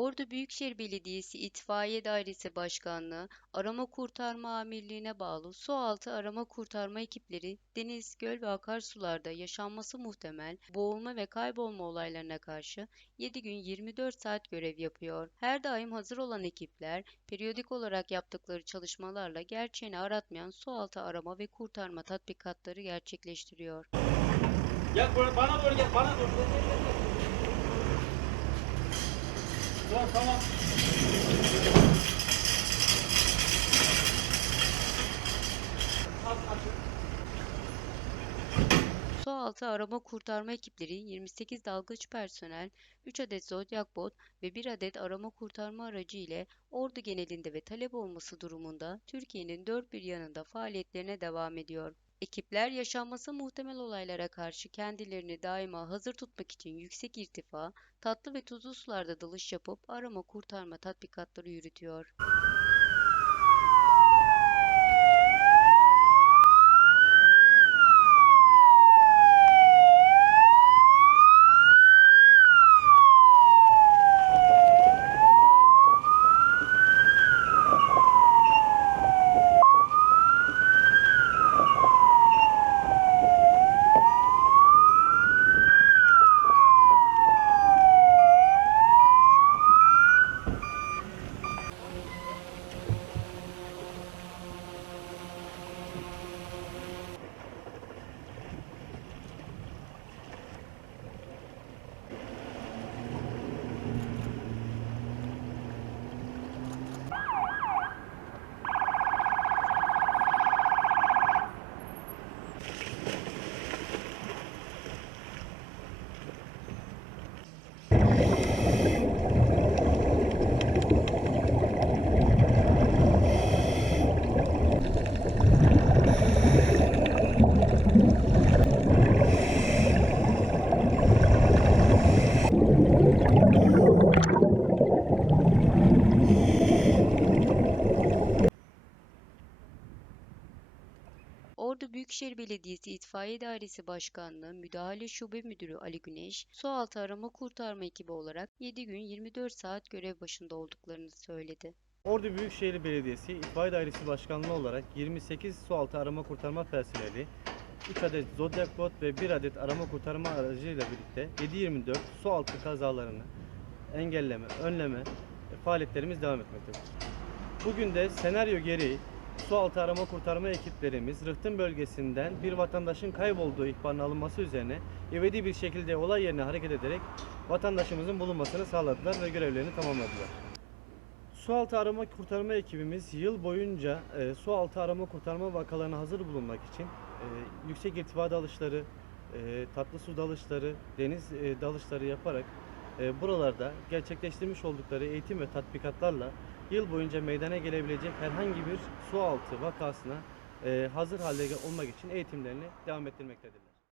Ordu Büyükşehir Belediyesi İtfaiye Dairesi Başkanlığı Arama Kurtarma Amirliği'ne bağlı sualtı arama kurtarma ekipleri deniz, göl ve akarsularda yaşanması muhtemel boğulma ve kaybolma olaylarına karşı 7 gün 24 saat görev yapıyor. Her daim hazır olan ekipler periyodik olarak yaptıkları çalışmalarla gerçeğini aratmayan sualtı arama ve kurtarma tatbikatları gerçekleştiriyor. Gel bana doğru gel, bana doğru. At, at. Sualtı arama kurtarma ekipleri 28 dalgıç personel, 3 adet Zodiac bot ve 1 adet arama kurtarma aracı ile Ordu genelinde ve talep olması durumunda Türkiye'nin dört bir yanında faaliyetlerine devam ediyor. Ekipler yaşanması muhtemel olaylara karşı kendilerini daima hazır tutmak için yüksek irtifa, tatlı ve tuzlu sularda dalış yapıp arama kurtarma tatbikatları yürütüyor. Ordu Büyükşehir Belediyesi İtfaiye Dairesi Başkanlığı Müdahale Şube Müdürü Ali Güneş, sualtı arama kurtarma ekibi olarak 7 gün 24 saat görev başında olduklarını söyledi. Ordu Büyükşehir Belediyesi İtfaiye Dairesi Başkanlığı olarak 28 sualtı arama kurtarma personeli, 3 adet Zodiac bot ve 1 adet arama kurtarma aracıyla birlikte 7-24 sualtı kazalarını engelleme, önleme faaliyetlerimiz devam etmektedir. Bugün de senaryo gereği sualtı arama kurtarma ekiplerimiz Rıhtım bölgesinden bir vatandaşın kaybolduğu ihbarının alınması üzerine ivedi bir şekilde olay yerine hareket ederek vatandaşımızın bulunmasını sağladılar ve görevlerini tamamladılar. Sualtı arama kurtarma ekibimiz yıl boyunca e, sualtı arama kurtarma vakalarına hazır bulunmak için e, yüksek irtifa dalışları, e, tatlı su dalışları, deniz e, dalışları yaparak e, buralarda gerçekleştirmiş oldukları eğitim ve tatbikatlarla yıl boyunca meydana gelebilecek herhangi bir sualtı vakasına e, hazır halde olmak için eğitimlerini devam ettirmektedirler.